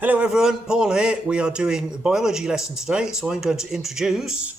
Hello everyone, Paul here. We are doing the biology lesson today, so I'm going to introduce...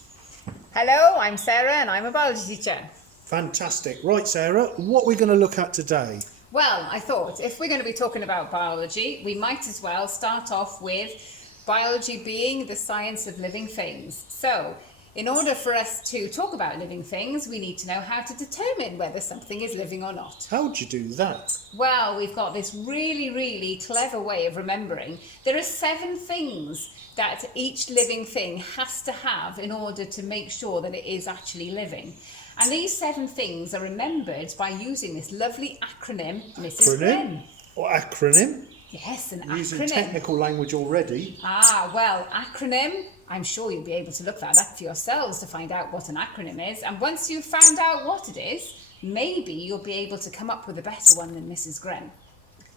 Hello, I'm Sarah and I'm a biology teacher. Fantastic. Right, Sarah, what are we going to look at today? Well, I thought if we're going to be talking about biology, we might as well start off with biology being the science of living things. So, in order for us to talk about living things, we need to know how to determine whether something is living or not. How would you do that? Well, we've got this really clever way of remembering. There are 7 things that each living thing has to have in order to make sure that it is actually living. And these 7 things are remembered by using this lovely acronym, Mrs. Gren. Or acronym? Yes, an We're using acronym. technical language already. Well, acronym, I'm sure you'll be able to look that up for yourselves to find out what an acronym is. And once you've found out what it is, maybe you'll be able to come up with a better one than Mrs. Gren.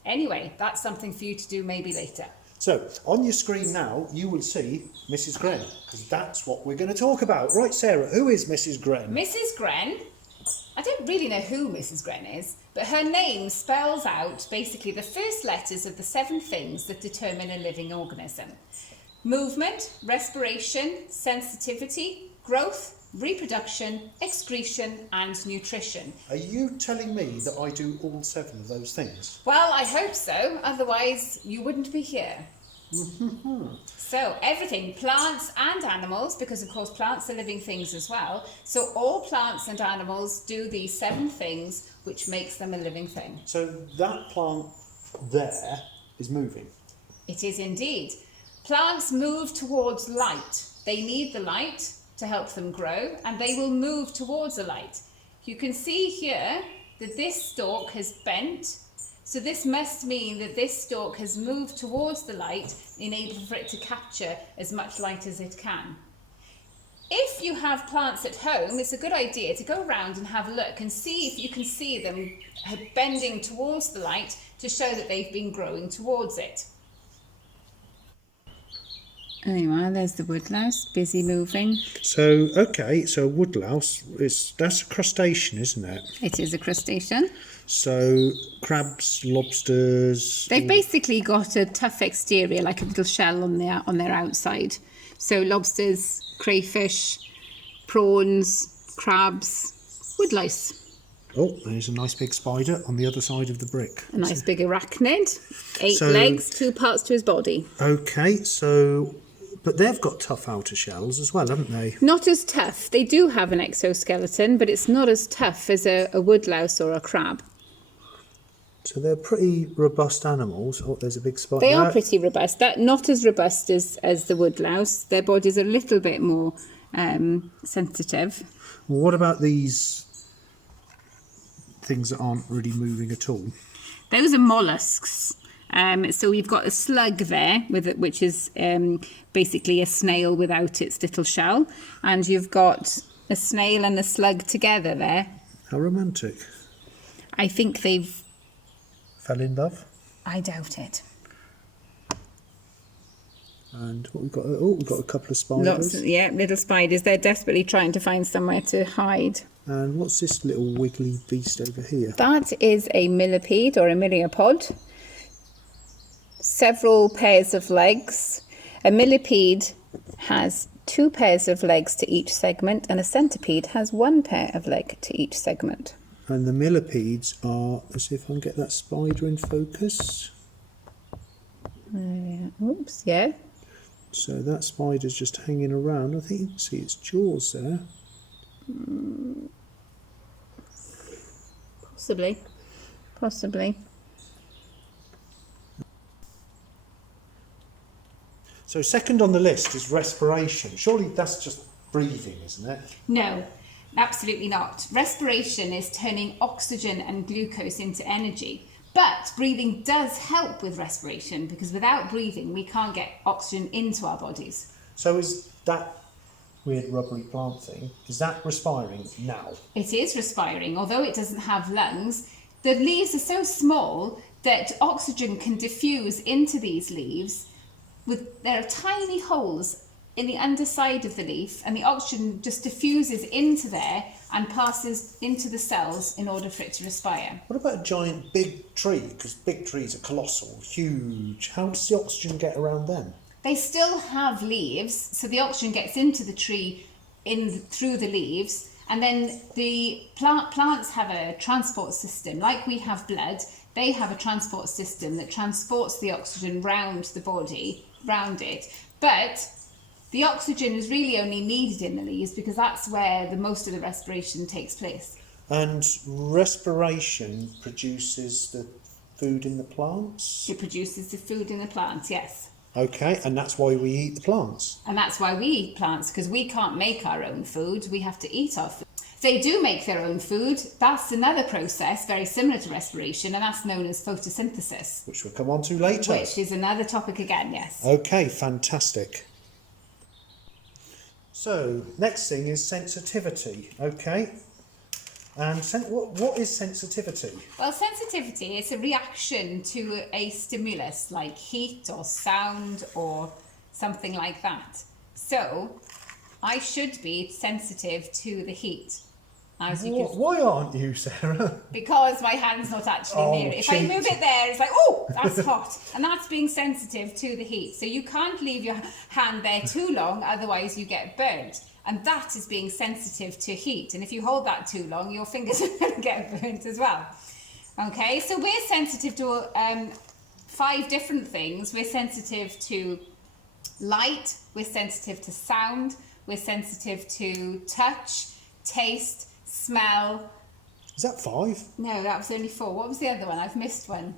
Anyway, that's something for you to do maybe later. So, on your screen now, you will see Mrs. Gren, because that's what we're going to talk about. Right, Sarah, who is Mrs. Gren? Mrs. Gren, I don't really know who Mrs. Gren is, but her name spells out basically the first letters of the 7 things that determine a living organism. Movement, respiration, sensitivity, growth, reproduction, excretion and nutrition. Are you telling me that I do all 7 of those things? Well, I hope so, otherwise you wouldn't be here. So everything, plants and animals, because of course plants are living things as well, so all plants and animals do these 7 things which makes them a living thing. So that plant there is moving? It is indeed. Plants move towards light. They need the light to help them grow, and they will move towards the light. You can see here that this stalk has bent, so this must mean that this stalk has moved towards the light in order for it to capture as much light as it can. If you have plants at home, it's a good idea to go around and have a look and see if you can see them bending towards the light to show that they've been growing towards it. There you are, there's the woodlouse, busy moving. So, okay, so woodlouse, that's a crustacean, isn't it? It is a crustacean. So, crabs, lobsters... They've basically got a tough exterior, like a little shell on their outside. So lobsters, crayfish, prawns, crabs, woodlouse. Oh, there's a nice big spider on the other side of the brick. A nice big arachnid, 8 legs, 2 parts to his body. Okay, so... But they've got tough outer shells as well, haven't they? Not as tough. They do have an exoskeleton, but it's not as tough as a woodlouse or a crab. So they're pretty robust animals. Oh, there's a big spider. They are pretty robust. Not as robust as the woodlouse. Their bodies are a little bit more sensitive. What about these things that aren't really moving at all? Those are mollusks. So you've got a slug there, which is basically a snail without its little shell. And you've got a snail and a slug together there. How romantic. I think they've... Fell in love? I doubt it. And what we've got? Oh, we've got a couple of spiders. Little spiders. They're desperately trying to find somewhere to hide. And what's this little wiggly beast over here? That is a millipede or a myriapod. Several pairs of legs. A millipede has 2 pairs of legs to each segment, and a centipede has 1 pair of legs to each segment. And the millipedes are, let's see if I can get that spider in focus. Oops, yeah. So that spider's just hanging around. I think you can see its jaws there. Possibly. So second on the list is respiration. Surely that's just breathing, isn't it? No, absolutely not. Respiration is turning oxygen and glucose into energy. But breathing does help with respiration, because without breathing we can't get oxygen into our bodies. So is that weird rubbery plant thing, is that respiring now? It is respiring, although it doesn't have lungs. The leaves are so small that oxygen can diffuse into these leaves. There are tiny holes in the underside of the leaf, and the oxygen just diffuses into there and passes into the cells in order for it to respire. What about a giant big tree? Because big trees are colossal, huge. How does the oxygen get around them? They still have leaves, so the oxygen gets into the tree through the leaves, and then the plants have a transport system. Like we have blood, they have a transport system that transports the oxygen round the body, round it. But the oxygen is really only needed in the leaves because that's where most of the respiration takes place. And respiration produces the food in the plants? It produces the food in the plants, yes. Okay, and that's why we eat the plants? And that's why we eat plants, because we can't make our own food, we have to eat our food. They do make their own food. That's another process very similar to respiration, and that's known as photosynthesis. Which we'll come on to later. Which is another topic again, yes. Okay, fantastic. So, next thing is sensitivity, okay? And what is sensitivity? Well, sensitivity is a reaction to a stimulus like heat or sound or something like that. So, I should be sensitive to the heat. As you can... Why aren't you, Sarah? Because my hand's not actually near it. If I move it there, it's like, oh, that's hot. And that's being sensitive to the heat. So you can't leave your hand there too long, otherwise you get burnt. And that is being sensitive to heat. And if you hold that too long, your fingers are going to get burnt as well. Okay, so we're sensitive to 5 different things. We're sensitive to light, we're sensitive to sound, we're sensitive to touch, taste, smell. Is that 5? No, that was only 4. What was the other one? I've missed one.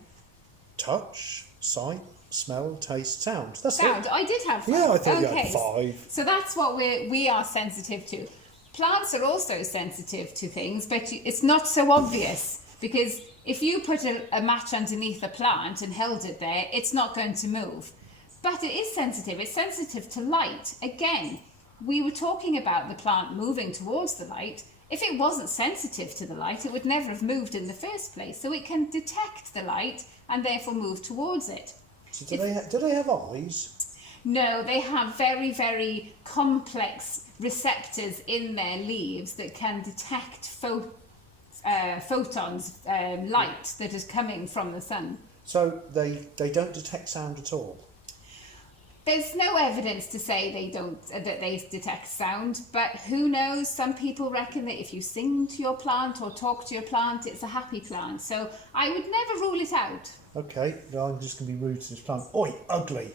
Touch, sight, smell, taste, sound. That's Sound. it. I did have 5. Yeah, I thought you had 5. So that's what we are sensitive to. Plants are also sensitive to things, but it's not so obvious, because if you put a match underneath a plant and held it there, it's not going to move. But it is sensitive. It's sensitive to light. Again, we were talking about the plant moving towards the light. If it wasn't sensitive to the light, it would never have moved in the first place. So it can detect the light and therefore move towards it. So do they have eyes? No, they have very, very complex receptors in their leaves that can detect photons, light that is coming from the sun. So they don't detect sound at all? There's no evidence to say that they detect sound, but who knows? Some people reckon that if you sing to your plant or talk to your plant, it's a happy plant. So I would never rule it out. Okay, well, I'm just going to be rude to this plant. Oi, ugly.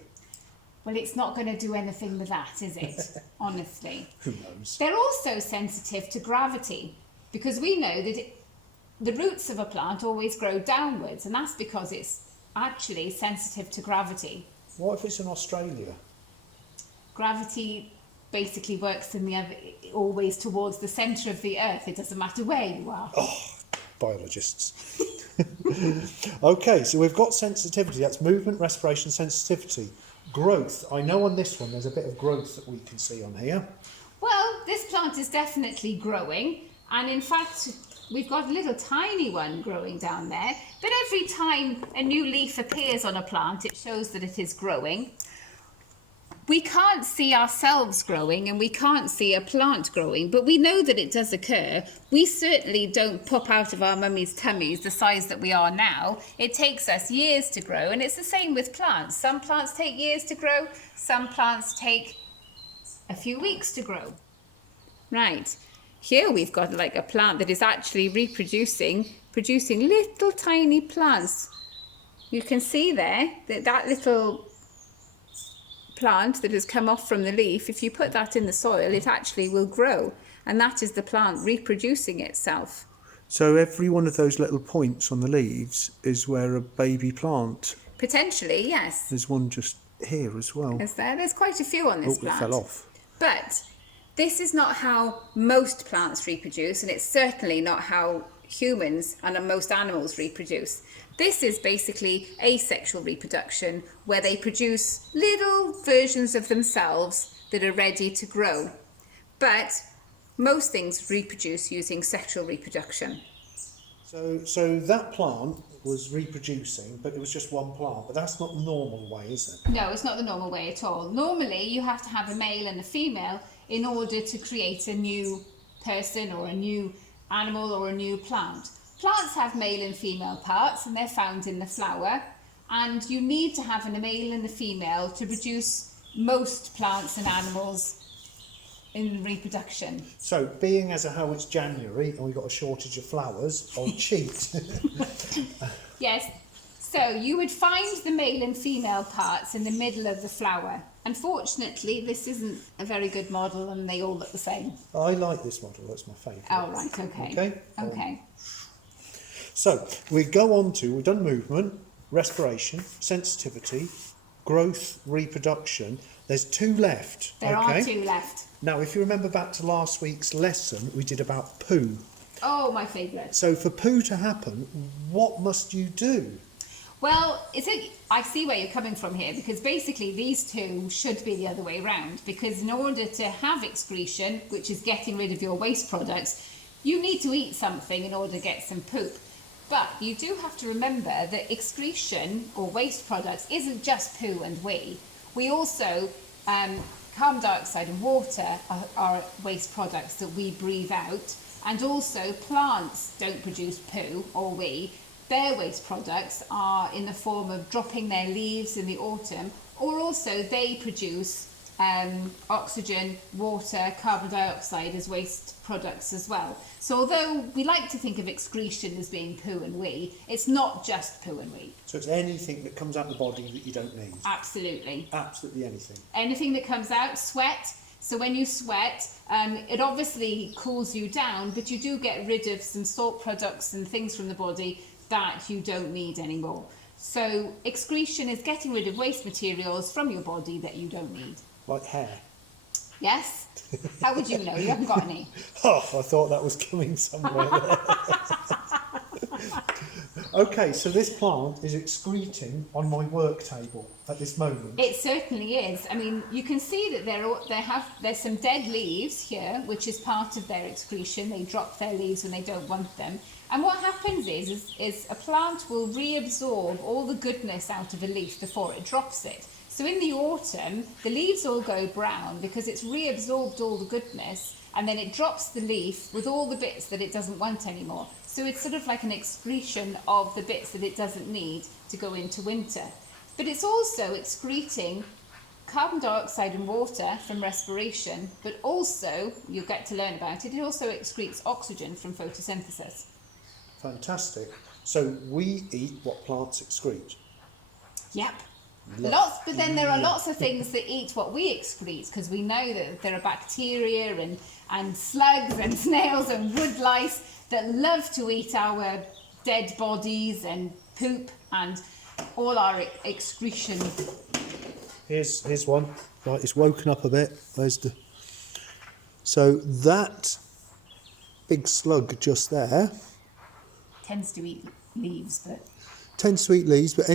Well, it's not going to do anything with that, is it? Honestly. Who knows? They're also sensitive to gravity, because we know that the roots of a plant always grow downwards, and that's because it's actually sensitive to gravity. What if it's in Australia? Gravity basically works always towards the centre of the earth. It doesn't matter where you are. Oh, biologists. Okay, so we've got sensitivity. That's movement, respiration, sensitivity. Growth. I know on this one there's a bit of growth that we can see on here. Well, this plant is definitely growing, and in fact we've got a little tiny one growing down there, but every time a new leaf appears on a plant, it shows that it is growing. We can't see ourselves growing and we can't see a plant growing, but we know that it does occur. We certainly don't pop out of our mummy's tummies the size that we are now. It takes us years to grow, and it's the same with plants. Some plants take years to grow, some plants take a few weeks to grow. Right. Here we've got like a plant that is actually producing little tiny plants. You can see there that little plant that has come off from the leaf, if you put that in the soil, it actually will grow. And that is the plant reproducing itself. So every one of those little points on the leaves is where a baby plant... Potentially, yes. There's one just here as well. Is there? There's quite a few on this plant. It fell off. But this is not how most plants reproduce, and it's certainly not how humans and most animals reproduce. This is basically asexual reproduction, where they produce little versions of themselves that are ready to grow. But most things reproduce using sexual reproduction. So that plant was reproducing, but it was just one plant. But that's not the normal way, is it? No, it's not the normal way at all. Normally, you have to have a male and a female in order to create a new person or a new animal or a new plant. Plants have male and female parts, and they're found in the flower, and you need to have a male and a female to produce most plants and animals in reproduction. So, being as how it's January and we've got a shortage of flowers, I'll cheat. Yes, so you would find the male and female parts in the middle of the flower. Unfortunately, this isn't a very good model and they all look the same. I like this model, that's my favourite. Oh, right, okay. Okay? Okay. So, we go on to, we've done movement, respiration, sensitivity, growth, reproduction. There's 2 left. There are 2 left. Now, if you remember back to last week's lesson, we did about poo. Oh, my favourite. So for poo to happen, what must you do? Well, I see where you're coming from here, because basically these 2 should be the other way around, because in order to have excretion, which is getting rid of your waste products, you need to eat something in order to get some poop. But you do have to remember that excretion or waste products isn't just poo and wee. We also, carbon dioxide and water are waste products that we breathe out, and also plants don't produce poo or wee. Their waste products are in the form of dropping their leaves in the autumn, or also they produce oxygen, water, carbon dioxide as waste products as well. So although we like to think of excretion as being poo and wee, it's not just poo and wee. So it's anything that comes out of the body that you don't need? Absolutely. Absolutely anything. Anything that comes out, sweat. So when you sweat, it obviously cools you down, but you do get rid of some salt products and things from the body that you don't need anymore. So excretion is getting rid of waste materials from your body that you don't need. Like hair? Yes? How would you know? You haven't got any. Oh, I thought that was coming somewhere there. Okay, so this plant is excreting on my work table at this moment. It certainly is. I mean, you can see that there's some dead leaves here, which is part of their excretion. They drop their leaves when they don't want them. And what happens is a plant will reabsorb all the goodness out of a leaf before it drops it. So in the autumn, the leaves all go brown because it's reabsorbed all the goodness, and then it drops the leaf with all the bits that it doesn't want anymore. So it's sort of like an excretion of the bits that it doesn't need to go into winter. But it's also excreting carbon dioxide and water from respiration, but also, you'll get to learn about it, it also excretes oxygen from photosynthesis. Fantastic. So we eat what plants excrete? Yep. Lots, but then there are lots of things that eat what we excrete, because we know that there are bacteria and slugs and snails and woodlice that love to eat our dead bodies and poop and all our excretion. Here's one. Right, it's woken up a bit. So that big slug just there Tends to eat leaves, but tends to eat leaves, but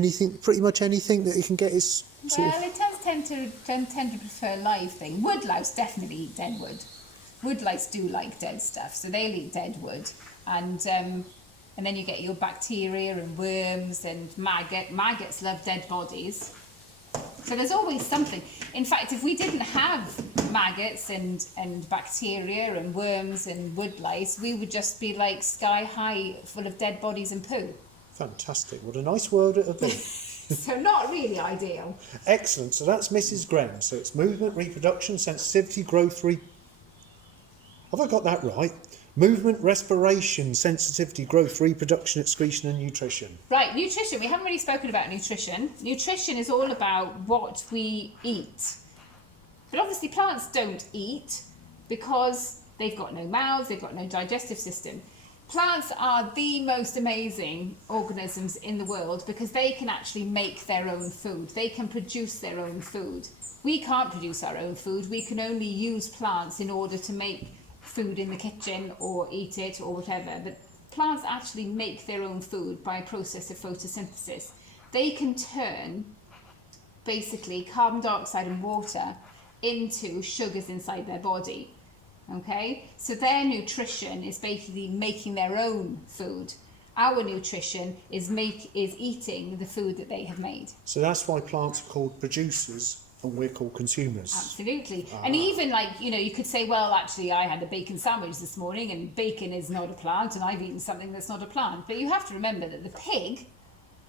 pretty much anything that it can get is sort well, of... it tend to prefer live thing. Woodlouse definitely eat dead wood. Woodlice do like dead stuff, so they'll eat dead wood, and then you get your bacteria and worms and maggots love dead bodies. So there's always something. In fact, if we didn't have maggots and bacteria and worms and woodlice, we would just be like sky high full of dead bodies and poo. Fantastic. What a nice world it would be. So not really ideal. Excellent. So that's Mrs. Gren. So it's movement, reproduction, sensitivity, growth, Have I got that right? Movement, respiration, sensitivity, growth, reproduction, excretion and nutrition. Right, nutrition. We haven't really spoken about nutrition. Nutrition is all about what we eat. But obviously plants don't eat because they've got no mouths, they've got no digestive system. Plants are the most amazing organisms in the world because they can actually make their own food. They can produce their own food. We can't produce our own food. We can only use plants in order to make food in the kitchen or eat it or whatever. But plants actually make their own food by a process of photosynthesis. They can turn basically carbon dioxide and water into sugars inside their body. Okay, so their nutrition is basically making their own food. Our nutrition is eating the food that they have made. So that's why plants are called producers And we're called consumers. Absolutely. And even like, you could say, well, actually, I had a bacon sandwich this morning and bacon is not a plant and I've eaten something that's not a plant. But you have to remember that the pig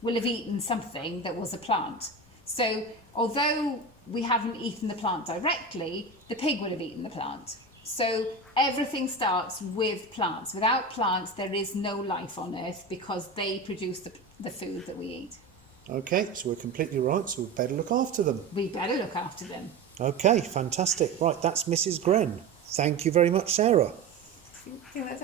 will have eaten something that was a plant. So although we haven't eaten the plant directly, the pig will have eaten the plant. So everything starts with plants. Without plants, there is no life on Earth because they produce the food that we eat. Okay, so we're completely right, so we better look after them. We better look after them. Okay, fantastic. Right, that's Mrs. Gren. Thank you very much, Sarah. I think that's